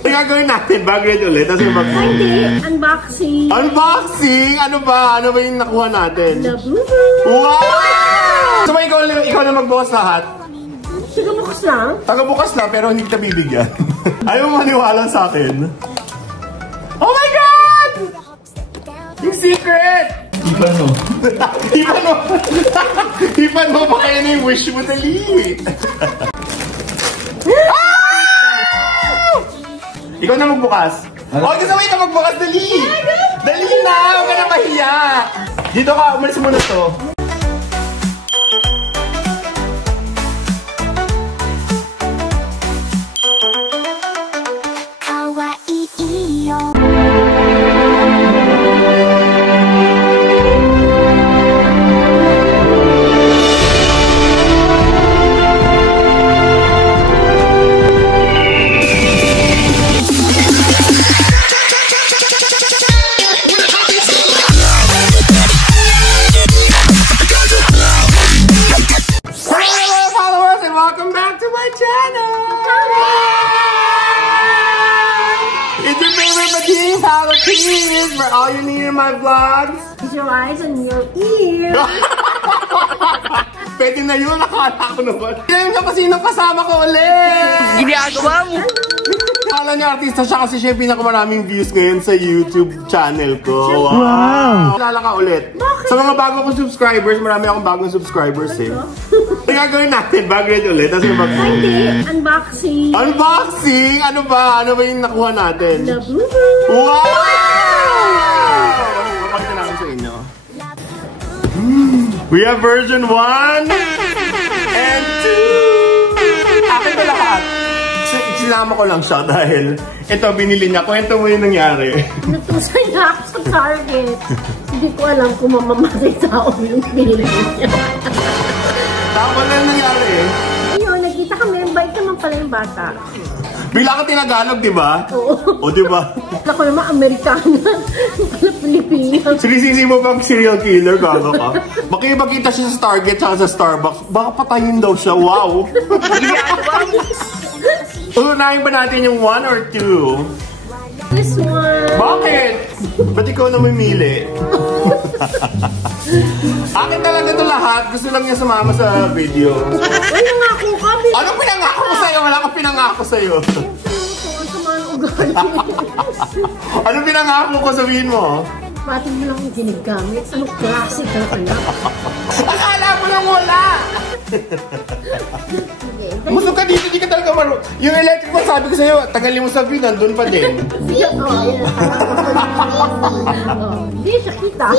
Ang gagawin natin, bag-read ulit. Hindi, unboxing. Unboxing? Ano ba? Ano ba yung nakuha natin? Labubu. Wow! So, ikaw na magbukas lahat? Tagabukas lang? Tagabukas lang, pero hindi kita bibigyan. Ayaw mo maniwala sa akin. Oh my God! Yung secret! Ipan mo. Ipan mo! Ipan mo pa kayo na yung wish mo, dali! Ikaw na magbukas. Oh, gusto mo ikaw magbukas, dali! Dali na! Huwag ka na mahiya! Dito ka, umalis mo na to. For all you need in my vlogs. Is your eyes and your ears. Pwede na yun, nakala ko naman. Tignan nyo kasi sino kasama ko ulit. Ginagawa mo. Akala nyo artista siya kasi siya yung pinakamaraming views ngayon sa YouTube channel ko. Wow! Kilala ka ulit. Bakit? Sa mga bago kong subscribers, marami akong bagong subscribers eh. Ang gagawin natin, bag-read ulit. Hindi, unboxing. Unboxing? Ano ba? Ano ba yung nakuha natin? Labubu. Wow! Papakita namin sa inyo. We have version 1 and 2. Akin ba lahat? Sinama ko lang siya dahil ito binili niya. Kwento mo yung nangyari. Natusay na ako sa Target. Hindi ko alam kung mamamatay tao yung pinili niya. Tama na yung nangyari eh. Ayun, nagkita kami. Bait naman pala yung bata. Bigla ka tinagalog, di ba? Oo. O, di ba? Ako naman, Amerikana. Pala Pilipina. Sinisisi mo pang serial killer, gago ka. Makikipagkita siya sa Target at sa Starbucks. Baka patayin daw siya. Wow! Unahin ba natin yung 1 or 2? This one. Bakit? Ba't ikaw na mamili? Akin talaga ito lahat. Gusto lang niya sumama sa video. Ay, nangako kami. Anong pinangako ko sa'yo? Wala kang pinangako sa'yo. Ang sama ng ugali. Anong pinangako ko? Sabihin mo? Batin mo lang yung ginagamit. Anong klase ka kaya? Akala mo lang wala! Musok ka dito, di ka talaga marunong. Yung electric fan, sabi ko sa'yo, tagalin mo sabihin, nandun pa din. Hindi siya kita.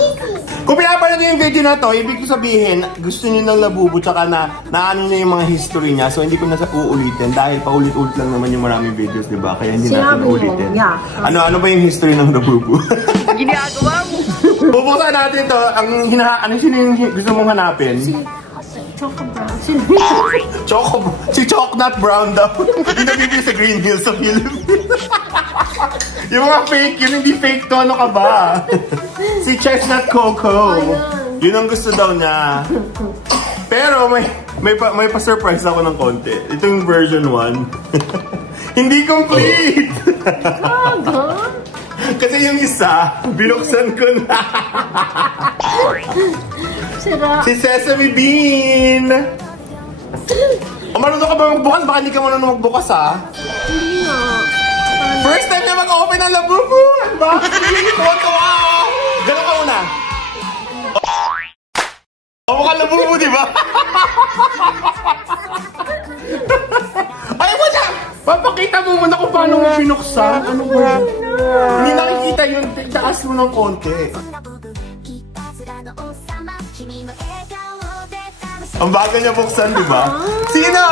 Kung pinapanood nyo yung video na to, ibig ko sabihin, gusto nyo ng Labubu, tsaka naano nyo yung mga history niya. So hindi ko na sa uulitin dahil paulit-ulit lang naman yung maraming videos, di ba? Kaya hindi natin uulitin. Yeah. Ano ba yung history ng Labubu? Ginagawa mo. Bubuksan natin to. Ano sino yung gusto mong hanapin? Choco Brown. Si Chocnut Brown daw. Yung nabibili sa Green Hills sa Philippines. Yung mga fake, yun hindi fake to. Ano ka ba? Si Chestnut Coco. Yun ang gusto daw niya. Pero may pa-surprise ako ng konti. Ito yung version 1. Hindi complete. Kasi yung isa, binuksan ko na. Sira. Si Sesame Bean. O, marunong ka ba magbukas? Baka hindi ka marunong magbukas, ha? Hindi nga. First time na mag-open ng Labubu! Bakit? Tuwa-tuwa! Gano'n ka una? O, mukha Labubu, di ba? Ay, wala! Papakita mo muna kung paano mo pinuksan. Ano ba? Hindi nakikita yun. Taas mo ng konti. Ang bago niya buksan, di ba? Sino?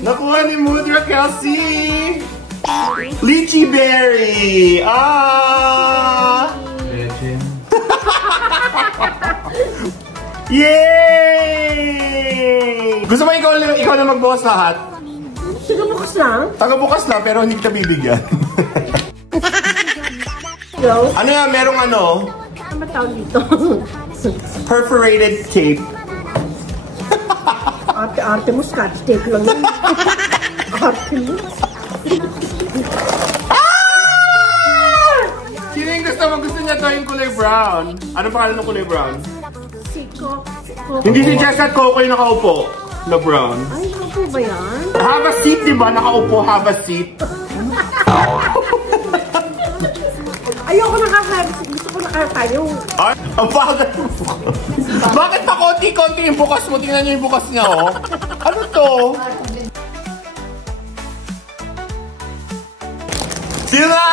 Nakuha ni Mudra Kelsey! Lychee Berry! Yay! Gusto mo ikaw na magbukas lahat? Tagabukas lang? Tagabukas lang, pero hindi kita bibigyan. Ano yan? Merong ano? Ano ba tawag dito? Perforated tape. Arte-arte mo, scotch tape lang yun. Arte mo. Sino yung gusto niya to yung kulay brown? Ano pangalan ng kulay brown? Si Coco. Hindi si Jess at Coco yung nakaupo na brown. Ay, Coco ba yan? Have a seat, diba? Nakaupo, have a seat. Ayoko nakaka-seat. Gusto ko nakatayo. Ay, ang bagat mo. Bakit pa konti-konti yung bukas mo? Tingnan niyo yung bukas niya, oh. Ano to? Sino na?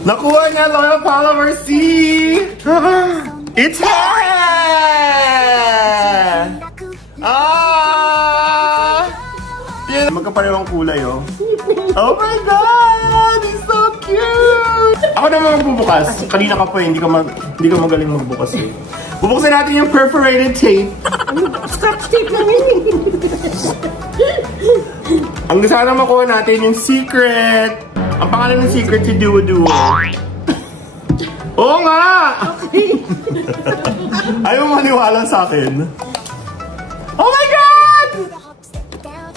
Nakuha niya loyal follower C! It's her! Ah! Magkaparehong kulay, oh. Oh my God! He's so cute! Ako naman magbubukas. Kanina ka pa, hindi ka magaling magbukas, eh. Bubuksan natin yung perforated tape. Scotch tape lang yun. Ang gusto na makuha natin yung secret. Ang pangalan ng secret si Duo Duo. Oo nga! Ayaw mo maniwala sa akin. Oh my God!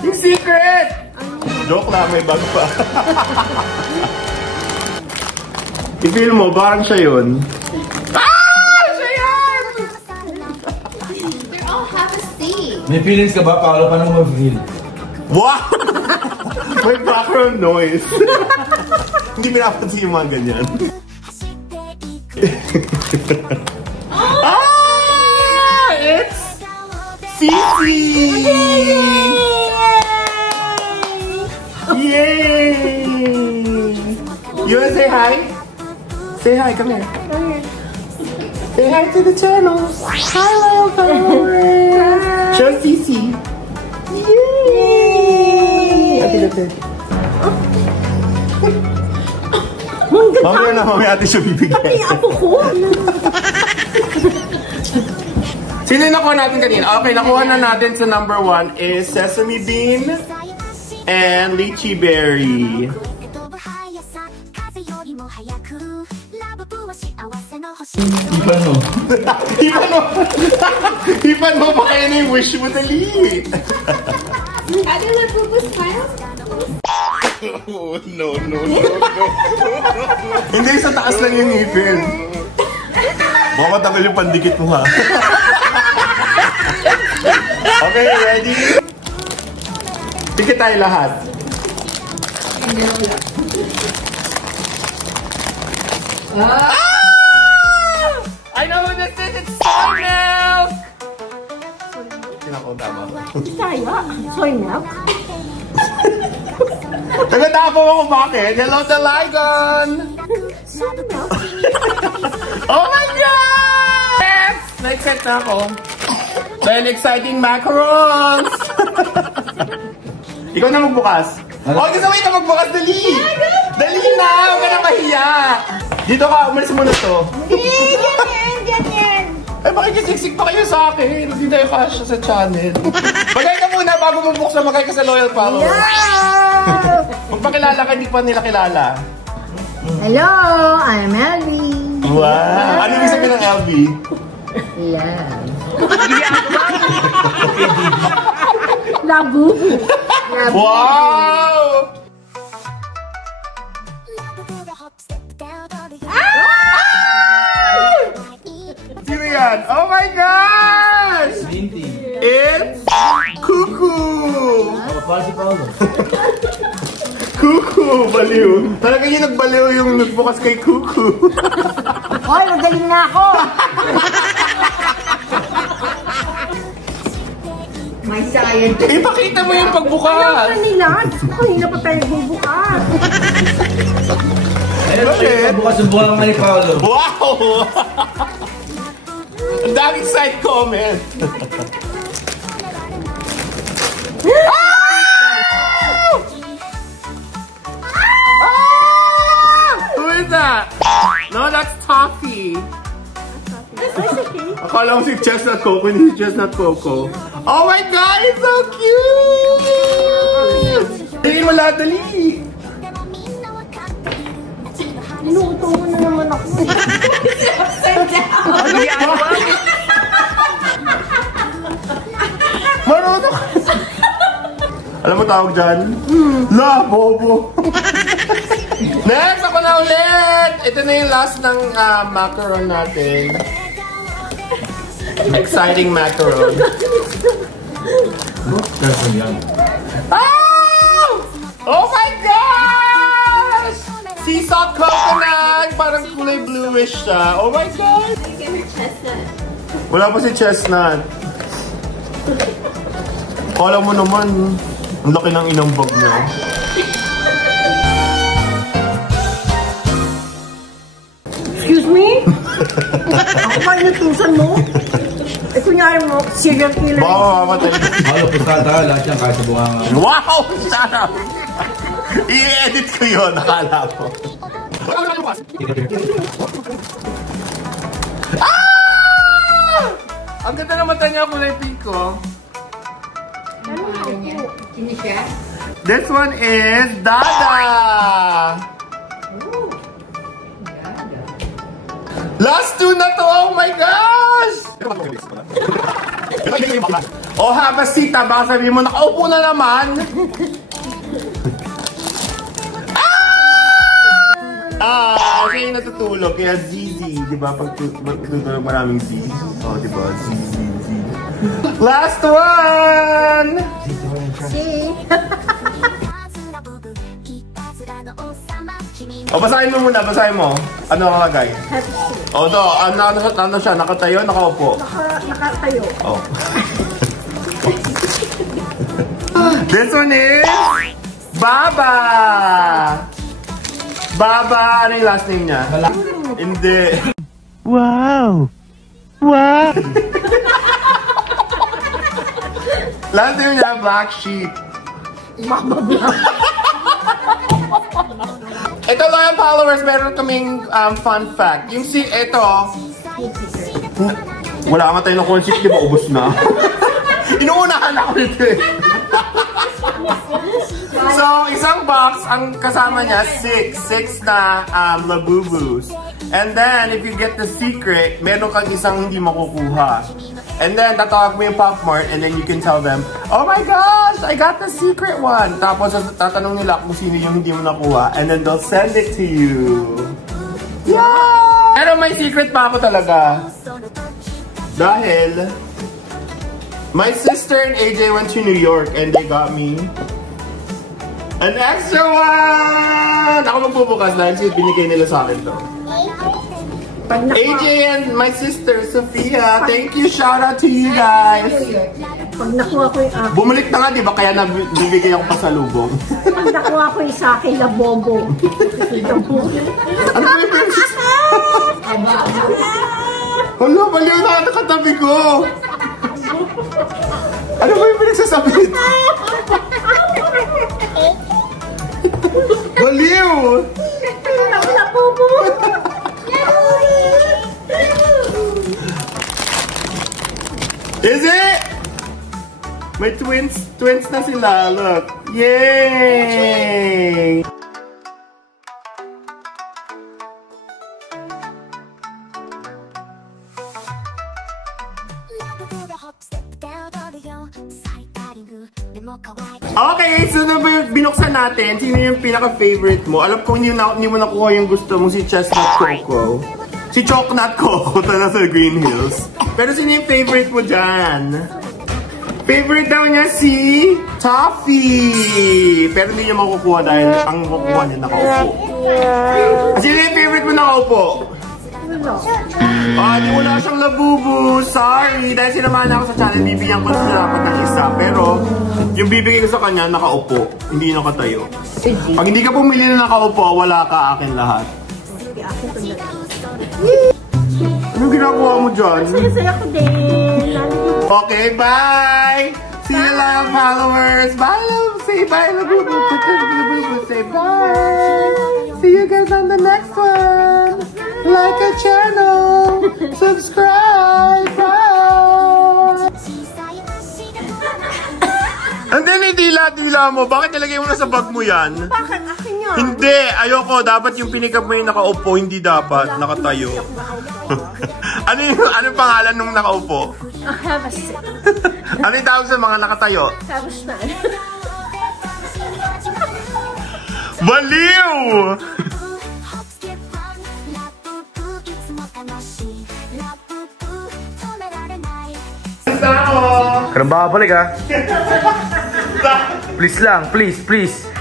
Yung secret! Joke lang, may bag pa. I-feel mo, parang siya yun. Ah! Siya yan! They're all have a seat. May feelings ka ba, Paolo? Paano mo mag-feel? Wow! May background noise. Hindi pinapansin yung mga ganyan. Ah! It's Cici! Yay! You wanna say hi? Say hi, come here. Say hi to the channel. Hi, loyal followers. Show Cici. Yay! Ate. Mamaya na, mamaya ate siya bibigay. Ay, apo ko. Sino yung nakuha natin kanina? Okay, nakuha na natin sa number 1 is sesame bean and lychee berry. Ipan mo. Ipan mo pa kayo na yung wish mo, dali. Ate, nagpupus smile? Oh, no. Hindi, sa taas lang yung ngipin. Baka matagal yung pandikit mo, ha? Okay, ready? Pikit tayo lahat. I know who this is! It's soy milk! Kinako, tama. Saya. Soy milk. Nagatapaw ako bakit? Hello, Dalagon! Soy milk. Oh my God! Yes! Na-excite na ako. Dahil exciting macarons! Ikaw na magbukas. Oh, gusto mo ikaw magbukas, dali! Dali na! Huwag ka na mahiya! Dito ka, umalis mo na to. Ganyan. Ay, makikisiksik pa kayo sa akin. Hindi tayo kasya sa channel. Magay ka muna bago mo buksan, magay ka sa loyal follower. Yeah! Magpakilala ka, hindi pa nila kilala. Hello, I'm Ellie. Wow! Ano ibig sabihin ng LV? Yeah. Labu. Wow! Sino yan? Oh my gosh! Linty. It's Cuckoo! Para si Paolo. Cuckoo! Baliw! Talaga yung nagbaliw yung nagbukas kay Cuckoo. Hoy, magaling na ako. May science. Ipakita mo yung pagbukas! Ayaw kanila. Gusto ko kanina pa tayo bubukas. Ayun, Bakit? bukas ang buka naman ni Paolo. Wow! Ang daming side comment! Who is that? No, that's Toffee. Akala mo si Chestnut Coco, hindi si Chestnut Coco. Oh my God, it's so cute! Tingin mo lahat, dali! Inuutungan na naman ako. Ano ginagawa mo? Alam mo tawag dyan? La, bobo. Next, ako na ulit. Ito na yung last ng macaron natin. Exciting macaron. Ah! Oh my gosh! Sea salt coconut! Parang kulay bluish siya. Oh my God! Wala pa si Chestnut. Kala mo naman, ang laki ng inambag niya. Excuse me? Ako ba yung pinsan mo? Eh, kunyari mo, serial killer. Baka mamamatay. Paolo, pusata, lahat yan kahit sa bunganga. Wow! Shut up! I-edit ko yun, nakala ko. Ah! Ang ganda ng mata niya, kulay pink ko. This one is Dada! Last two na to! Oh my gosh! Oh, have a seat. Baka sabihin mo, nakaupo na naman. Okay, natutulog. Kaya ZZ, di ba? Pag tutulog maraming Z. Oh, di ba? ZZ. Last one! O, basahin mo muna, basahin mo. Ano ang lagay? O, do, ano siya? Nakatayo, nakaupo? Nakatayo. Oh. This one is Baba! Baba, ano yung last name niya? Hindi. Wow! Wow! Last name niya, Black Sheep. Ito lang yung followers, meron kaming fun fact. Yung ito, wala ka tayo ng concert, di ba? Ubus na. Inuunahan ako nito eh. So, isang box, ang kasama niya, 6 na Labubus. And then, if you get the secret, meron kang isang hindi makukuha. And then, tatawag mo yung Pop Mart, and then you can tell them, oh my gosh, I got the secret one. Tapos, tatanong nila kung sino yung hindi mo nakuha, and then they'll send it to you. Yeah! Pero may secret pa ako talaga. Dahil, my sister and AJ went to New York, and they got me an extra one! Ako magbubukas dahil binigay nila sa akin to. AJ and my sister, Sophia, thank you, shout out to you guys. Pag nakuha ko yung akin. Bumalik na nga, di ba? Kaya nabibigay ako pa sa lubong. Pag nakuha ko yung sa akin na bobo. Ano ba yung Hala, baliw na nakatabi ko. Ano ba yung pinagsasabi nito? Baliw! Wala bobo. Is it? May twins na sila, look. Yay! Okay, so na binuksan natin, sino yung pinaka-favorite mo? Alam ko hindi mo nakuha yung gusto mo, si Chestnut Coco. Si Chocolate Coco, tala sa Green Hills. Pero sino yung favorite mo dyan? Favorite daw niya si Toffee. Pero hindi niya makukuha dahil ang makukuha niya nakaupo. Sino yung favorite mo nakaupo? Di wala siyang Labubu. Sorry. Dahil sinamahan ako sa channel, bibigyan ko na dapat ng isa. Pero yung bibigay ko sa kanya, nakaupo. Hindi nakatayo. Pag hindi ka pumili na nakaupo, wala ka, akin lahat. Anong ginagawa mo dyan? Saya ko din. Okay, bye! See you later, followers! Bye, love! Say bye, Labubu! Say bye! See you guys on the next one! Like our channel! Subscribe! Bye! And then, dila mo. Bakit nilagay mo na sa bag mo yan? Bakit? Akin yun. Hindi! Ayoko. Dapat yung pinikap mo yung nakaupo. Hindi dapat. Nakatayo. Ano pangalan nung nakaupo? I have a seat. Ano yung tawag sa mga nakatayo? Tapos na. Baliw! Karang babalik ah. Please lang, please, please.